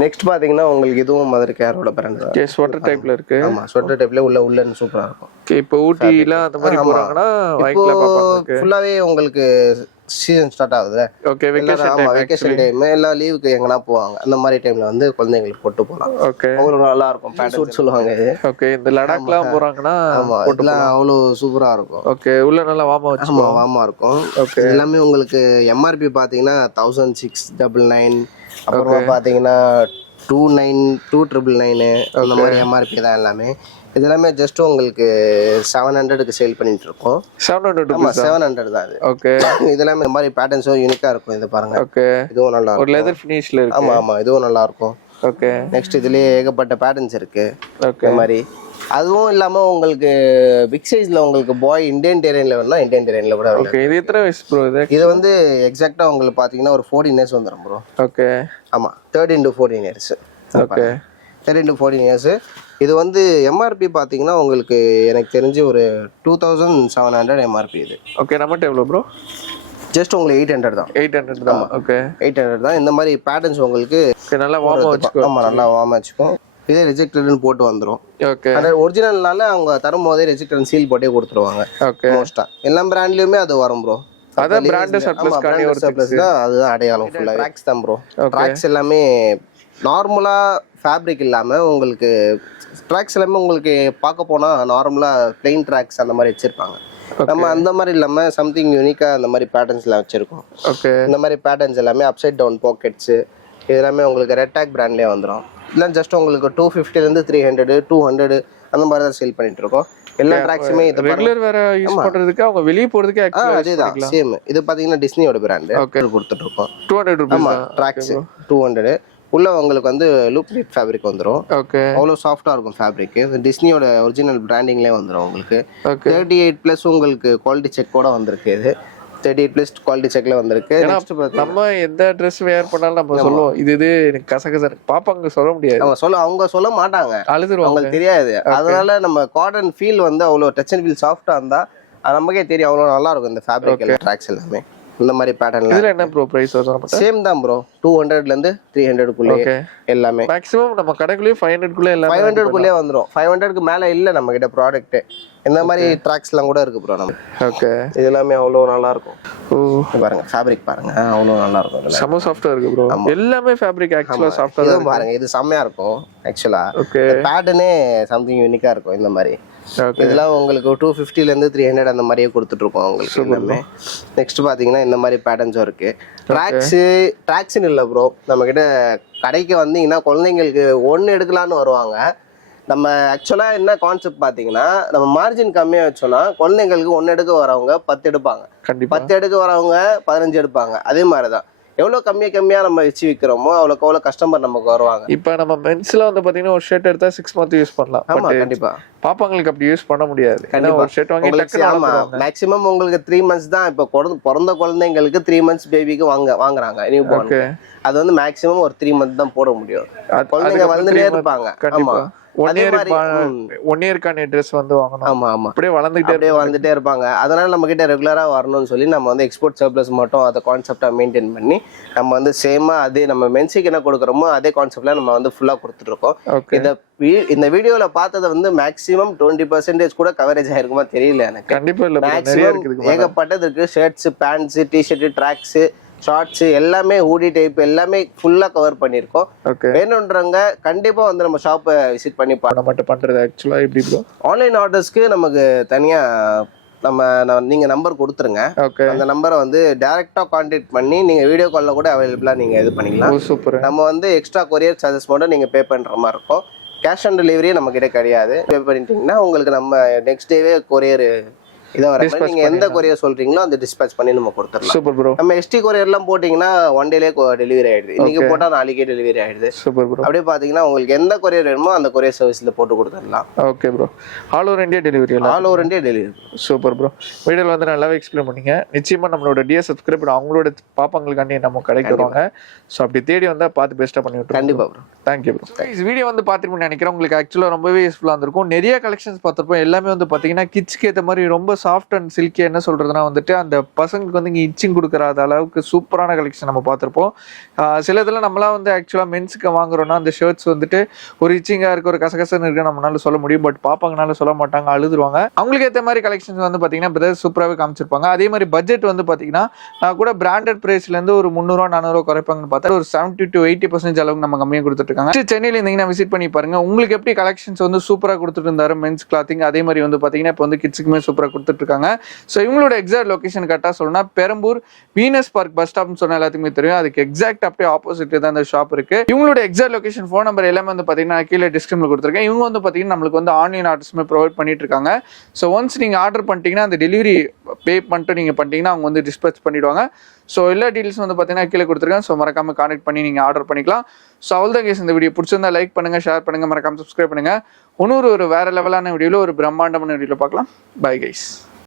நெக்ஸ்ட் பாத்தீங்கன்னா உங்களுக்கு இதுவும் மதர் கேரோட பிராண்ட் தான். ஸ்வெட்டர் டைப்ல இருக்கு. ஆமா, ஸ்வெட்டர் டைப்ல உள்ளன்னு சூப்பரா இருக்கும். இப்போ ஊட்டில அந்த மாதிரி போறாங்கன்னா வாங்கிக்கலாம் பாப்பாங்க. ஃபுல்லாவே உங்களுக்கு சீசன் ஸ்டார்ட் ஆகுது. ஓகே, வெகேஷன் டைம் எல்லாம் லீவுக்கு எங்கனா போவாங்க. அந்த மாதிரி டைம்ல வந்து குழந்தைங்களுக்கு போட்டு போலாம். ஓகே, உங்களுக்கு நல்லா இருக்கும். பேட்டர்ன் சொல்லுவாங்க இது. ஓகே, இந்த லடாக்லாம் போறாங்கன்னா ஆமா, இதெல்லாம் அவ்வளவு சூப்பரா இருக்கும். ஓகே, உள்ள நல்லா வாமா வச்சு. ஆமா, வாமா இருக்கும். ஓகே, எல்லாமே உங்களுக்கு எம்ஆர்பி பாத்தீங்கன்னா 1699. அப்புறமா பாத்தீங்கன்னா 299 அந்த மாதிரி எம்ஆர்பி தான் எல்லாமே. இது எல்லாமே ஜஸ்ட் உங்களுக்கு 700க்கு சேல் பண்ணிட்டு இருக்கோம். 700. ஆமா, 700 தான் இது. ஓகே, இதெல்லாம் இந்த மாதிரி பேட்டர்ன்ஸும் யூனிக்கா இருக்கும். இது பாருங்க. ஓகே, இதுவும் நல்லா இருக்கும். ஒரு லெதர் ஃபினிஷ்ல இருக்கு. ஆமா ஆமா, இதுவும் நல்லா இருக்கும். ஓகே, நெக்ஸ்ட் இதுலயே ஏகப்பட்ட பேட்டர்ன்ஸ் இருக்கு. ஓகே, இந்த மாதிரி அதுவும் இல்லாம உங்களுக்கு பிக் சைஸ்ல உங்களுக்கு பாய் இந்தியன் டெரைன்ல வேணும்னா இந்தியன் டெரைன்ல கூட. ஓகே, இது எத்தனை வயசு ப்ரோ இது? இது வந்து எக்ஸாக்ட்டா உங்களுக்கு பாத்தீங்கன்னா ஒரு 14 இயர்ஸ் வந்துரும் ப்ரோ. ஓகே, ஆமா, 13 to 14 years. Okay, 13 to 14 years. இது வந்து எம்ஆர்பி பாத்தீங்கன்னா உங்களுக்கு எனக்கு தெரிஞ்சு ஒரு 2700 எம்ஆர்பி இது. ஓகே, நம்மட்ட எவ்வளவு ப்ரோ? ஜஸ்ட் உங்களுக்கு 800 தான். 800 தான். ஓகே, 800 தான். இந்த மாதிரி பேட்டர்ன்ஸ் உங்களுக்கு நல்லா வார்மா வச்சுக்கோ. ஆமா, நல்லா வார்மா வச்சுக்கோ. இதே ரிஜெக்டட்னு போட்டு வந்துரும். ஓகே, அந்த ஒரிஜினல்னால அவங்க தரும்போதே ரிஜெக்டட் சீல் போட்டே கொடுத்துருவாங்க. ஓகே, மோஸ்டா எல்லா பிராண்ட்லயுமே அது வரும் ப்ரோ. அத பிராண்ட் சர்ப்ளஸ் காணி ஒரு சர்ப்ளஸ் தான், அதுதான் அடையாளம். ஃபுல்லா ட்ராக்ஸ் தான் ப்ரோ. ட்ராக்ஸ் எல்லாமே நார்மலா ஃபேப்ரிக் இல்லாம உங்களுக்கு ட்ராக்ஸ் எல்லாமே உங்களுக்கு பார்க்க போனா நார்மலா பிளெயின் ட்ராக்ஸ் அந்த மாதிரி வச்சிருப்பாங்க. நம்ம அந்த மாதிரி இல்லாம சம்திங் யூனிக்கா அந்த மாதிரி பேட்டர்ன்ஸ்லாம் வச்சிருக்கோம். ஓகே, இந்த மாதிரி பேட்டர்ன்ஸ் எல்லாமே அப்சைட் டவுன் பாக்கெட்ஸ் இது எல்லாமே உங்களுக்கு ரெட் டாக் பிராண்ட்லயே வந்துடும். இல்லை ஜஸ்ட் உங்களுக்கு 250 300 200 அந்த மாதிரி தான் சேல் பண்ணிட்டு இருக்கோம். எல்லா ட்ராக்ஸுமே இது ரெகுலர் வேற யூஸ் பண்றதுக்கு அவங்க வெளிய போறதுக்கு அதேதான் சேம். இது பாத்தீங்கன்னா டிஸ்னியோட பிராண்ட் கொடுத்துட்டு இருக்கோம். 200 ரூபாய். ஆமா ட்ராக்ஸ் 200. உள்ள உங்களுக்கு வந்து லூப் நீட் ஃபேப்ரிக் வந்துரும். ஓகே. அவ்வளோ சாஃப்டா இருக்கும் ஃபேப்ரிக். டிஸ்னியோட ஒரிஜினல் பிராண்டிங்லேயே வந்துரும் உங்களுக்கு. 38+ உங்களுக்கு குவாலிட்டி செக் கூட வந்திருக்கு. இது 38+ குவாலிட்டி செக்ல வந்திருக்கு. நம்ம எந்த ட்ரெஸ் வேர் பண்ணாலும் நம்ம சொல்லுவோம் இது எனக்கு கசகச பாப்பாங்க சொல்ல முடியாது. அவங்க சொல்ல மாட்டாங்க, அழுதுருவாங்க, அவங்களுக்கு தெரியாது. அதனால நம்ம காட்டன் ஃபீல் வந்து அவ்வளோ டச் அண்ட் ஃபீல் சாஃப்டா இருந்தா நமக்கே தெரியும் அவ்வளோ நல்லா இருக்கும் இந்த ஃபேப்ரிக் எல்லாம் ட்ராக்ஸ் எல்லாமே. இந்த மாதிரி பேட்டர்ன்ல இதுல என்ன ப்ரோ பிரைஸ் வரும்? சேம் தான் ப்ரோ. 200ல இருந்து 300 குள்ள எல்லாமே. மேக்ஸிமம் நம்ம கடைக்குள்ளே 500 குள்ள எல்லாம் 500 குள்ளே வந்துரும். 500க்கு மேல இல்ல நம்ம கிட்ட ப்ராடக்ட். இந்த மாதிரி ட்ராக்ஸ்லாம் கூட இருக்கு ப்ரோ நம்ம. ஓகே. இது எல்லாமே அவ்வளோ நல்லா இருக்கும். பாருங்க ஃபேப்ரிக் பாருங்க அவ்வளோ நல்லா இருக்கும். செம சாஃப்ட்டா இருக்கு ப்ரோ. எல்லாமே ஃபேப்ரிக் ஆக்சுவலா சாஃப்ட்டா இருக்கு. பாருங்க இது செமையா இருக்கும் ஆக்சுவலா. பேட்டர்னே சம்திங் யூனிக்கா இருக்கும் இந்த மாதிரி. இதெல்லாம் உங்களுக்கு 250ல இருந்து 300 அந்த மாதிரியே கொடுத்துட்டு இருக்கோம் உங்களுக்கு எல்லாமே. நெக்ஸ்ட் பாத்தீங்கன்னா இந்த மாதிரி பேட்டர்ன்ஸும் இருக்கு. ட்ராக்ஸ்னு இல்லை ப்ரோ, நம்ம கிட்ட கடைக்கு வந்தீங்கன்னா குழந்தைங்களுக்கு ஒன்று எடுக்கலான்னு வருவாங்க. நம்ம ஆக்சுவலா என்ன கான்செப்ட் பாத்தீங்கன்னா நம்ம மார்ஜின் கம்மியா வச்சோம்னா குழந்தைங்களுக்கு 1 எடுக்க வரவங்க 10 எடுப்பாங்க, 10 எடுக்க வரவங்க 15 எடுப்பாங்க. அதே மாதிரிதான் எவ்வளவு கம்மியா நம்ம வச்சு விக்கிறோமோ அவ்வளவுக்கு அவ்வளவு கஸ்டமர் நமக்கு வருவாங்க. இப்ப நம்ம மென்ஸ்ல வந்து பாத்தீங்கன்னா ஒரு ஷர்ட் எடுத்தா 6 months யூஸ் பண்ணலாம். ஆமா கண்டிப்பா. பாப்பாங்களுக்கு அப்படி யூஸ் பண்ண முடியாது. ஒரு ஷர்ட் வாங்கி மேக்ஸிமம் உங்களுக்கு 3 months தான். இப்ப பிறந்த குழந்தைங்களுக்கு 3 months பேபிக்கு வாங்குறாங்க நியூ பார்ன். அது வந்து மேக்ஸிமம் ஒரு 3 months தான் போட முடியும். குழந்தைங்க வந்துட்டே இருப்பாங்க. ஆமா 1 இயர்க்கான ட்ரெஸ் வந்து வாங்கணும். ஆமா ஆமா அப்படியே வளர்ந்துட்டே இருப்பாங்க. அதனால நம்ம கிட்ட ரெகுலரா வரணும்னு சொல்லி நம்ம வந்து எக்ஸ்போர்ட் சர்ப்ளஸ் மட்டும் அதை கான்செப்டா மெயின்டைன் பண்ணி நம்ம வந்து சேமா அதே நம்ம மென்ஸுக்கு என்ன கொடுக்குறோமோ அதே கான்செப்ட்ல நம்ம வந்து ஃபுல்லா கொடுத்துட்டு இருக்கோம். இந்த வீடியோல பார்த்தது வந்து மேக்ஸிமம் 20% கூட கவரேஜ் ஆயிருக்குமா தெரியல எனக்கு. கண்டிப்பா இல்ல, மேக்ஸிமம் ஏகப்பட்டது இருக்கு. Shirts, pants, T-shirt, tracks, shorts எல்லாமே ஹூடி டைப் எல்லாமே ஃபுல்லா கவர் பண்ணிருக்கோம். வேணும்ன்றவங்க கண்டிப்பா வந்து நம்ம ஷாப்பை விசிட் பண்ணி மட்டும் பண்றது. ஆக்சுவலா எப்படி ப்ரோ ஆன்லைன் ஆர்டர்ஸ்க்கு நமக்கு தனியா நீங்க நம்பர் கொடுத்துருங்க. அந்த நம்பரை வந்து டைரக்டா கான்டாக்ட் பண்ணி நீங்க வீடியோ கால்ல கூட அவைலபிளா நீங்க இது பண்ணிக்கலாம். சூப்பர். நம்ம வந்து எக்ஸ்ட்ரா கொரியர் சார்ஜஸ் மட்டும் நீங்க பே பண்ற மாதிரி இருக்கும். கேஷ் ஆன் டெலிவரி நம்ம கிட்ட கிடையாது. பே பண்ணிட்டீங்கன்னா உங்களுக்கு நம்ம நெக்ஸ்ட் டேவே கொரியர் நீங்க எந்த கொரியர் சொல்றீங்களோ அந்த டிஸ்பேட்ச் பண்ணி நம்ம கொடுத்துடலாம். Super bro. நம்ம எஸ்டி கொரியர் எல்லாம் போட்டீங்கன்னா 1 டேலயே டெலிவரி ஆயிடுது. இன்னைக்கு போட்டா நாளைக்கே டெலிவரி ஆயிடுது. Super bro. அப்படியே பாத்தீங்கன்னா உங்களுக்கு எந்த கொரியர் வேணுமோ அந்த கொரியர் சர்வீஸ்ல போட்டு கொடுத்துடலாம். Okay bro. All over India delivery. All over India delivery. Super bro. வீடியோல வந்து நல்லாவே எக்ஸ்பிளைன் பண்ணீங்க. நிச்சயமா நம்மளோட டியர் சப்ஸ்கிரைபர் அவங்களோட பாப்பாங்களுக்காண்டி நம்ம கடைக்கு வருவாங்க. ஸோ அப்படி தேடி வந்தா பார்த்து பெஸ்ட்டாக பண்ணி விட்டுருவோம். கண்டிப்பா ப்ரோ. Thank you bro. இந்த வீடியோ வந்து பார்த்துருப்போம்னு நினைக்கிறேன். உங்களுக்கு ஆக்சுவலாக ரொம்பவே யூஸ்ஃபுல்லாக இருந்திருக்கும். நிறைய கலெக்ஷன்ஸ் பார்த்துருப்போம். எல்லாமே வந்து பார்த்தீங்கன்னா கிட்ஸ்க்கு ஏற்ற மாதிரி ரொம்ப சாஃப்ட் அண்ட் சில்கி என்ன சொல்றதுன்னா வந்துட்டு அந்த பசங்களுக்கு வந்து இங்கே இச்சிங் கொடுக்குறாத அளவுக்கு சூப்பரான கலெக்ஷன் நம்ம பார்த்துருப்போம். சில இதில் நம்மளாம் வந்து ஆக்சுவலாக மென்ஸுக்கு வாங்குறோம்னா அந்த ஷர்ட்ஸ் வந்துட்டு ஒரு இச்சிங்காக இருக்கு, ஒரு கசகசன்னு இருக்கு நம்மளால சொல்ல முடியும். பட் பாப்பாங்கனால சொல்ல மாட்டாங்க, அழுதுருவாங்க. அவங்களுக்கு ஏற்ற மாதிரி கலெக்ஷன்ஸ் வந்து பார்த்தீங்கன்னா பிரதர் சூப்பராகவே காமிச்சிருப்பாங்க. அதே மாதிரி பட்ஜெட் வந்து பார்த்தீங்கன்னா கூட பிராண்டட் பிரைஸ்லேருந்து ஒரு 300 400 குறைப்பாங்கன்னு பார்த்தா ஒரு 70 to 80% அளவுக்கு நம்ம கம்மியாக கொடுத்துட்டு இருக்காங்க. சென்னையில் இருந்தீங்கன்னா விசிட் பண்ணி பாருங்க. உங்களுக்கு எப்படி கலெக்ஷன்ஸ் வந்து சூப்பராக கொடுத்துட்டு இருந்தாரு மென்ஸ் கிளாத்திங், அதே மாதிரி வந்து பார்த்தீங்கன்னா இப்போ வந்து கிட்ஸுக்குமே சூப்பராக கொடுத்துட்டு இருக்காங்க. ஸோ இவங்களோட எக்ஸாக்ட் லொகேஷன் கரெக்டாக சொல்லணும்னா பெரம்பூர் வீனஸ் பார்க் பஸ் ஸ்டாப்னு சொன்ன எல்லாத்துக்குமே தெரியும். அதுக்கு எக்ஸாக்ட் அப்படியே ஆப்போசிட் தான் இந்த ஷாப் இருக்கு. இவங்களோட எக்ஸாக்ட் லொகேஷன், ஃபோன் நம்பர் எல்லாமே வந்து பார்த்தீங்கன்னா கீழே டிஸ்கிரிப்ஷன்ல கொடுத்துருக்கேன். இவங்க வந்து பார்த்தீங்கன்னா நம்மளுக்கு வந்து ஆன்லைன் ஆர்டர்ஸுமே ப்ரொவைட் பண்ணிட்டு இருக்காங்க. ஸோ ஒன்ஸ் நீங்கள் ஆர்டர் பண்ணிட்டீங்கன்னா அந்த டெலிவரி பே பண்ணிட்டு நீங்கள் பண்ணிட்டீங்கன்னா அவங்க வந்து டிஸ்பேச் பண்ணிடுவாங்க. ஸோ எல்லா டீட்டெயில்ஸ் வந்து பார்த்தீங்கன்னா கீழே கொடுத்துருக்கேன். ஸோ மறக்காம கான்டாக்ட் பண்ணி நீங்கள் ஆர்டர் பண்ணிக்கலாம். ஸோ அவ்வளோதான் கேஸ். இந்த வீடியோ பிடிச்சிருந்தா லைக் பண்ணுங்க, ஷேர் பண்ணுங்க, மறக்காம சப்ஸ்கிரைப் பண்ணுங்க. இன்னொரு வேற லெவலான வீடியோவில் ஒரு பிரம்மாண்டமான வீடியோவில் பார்க்கலாம். Bye guys.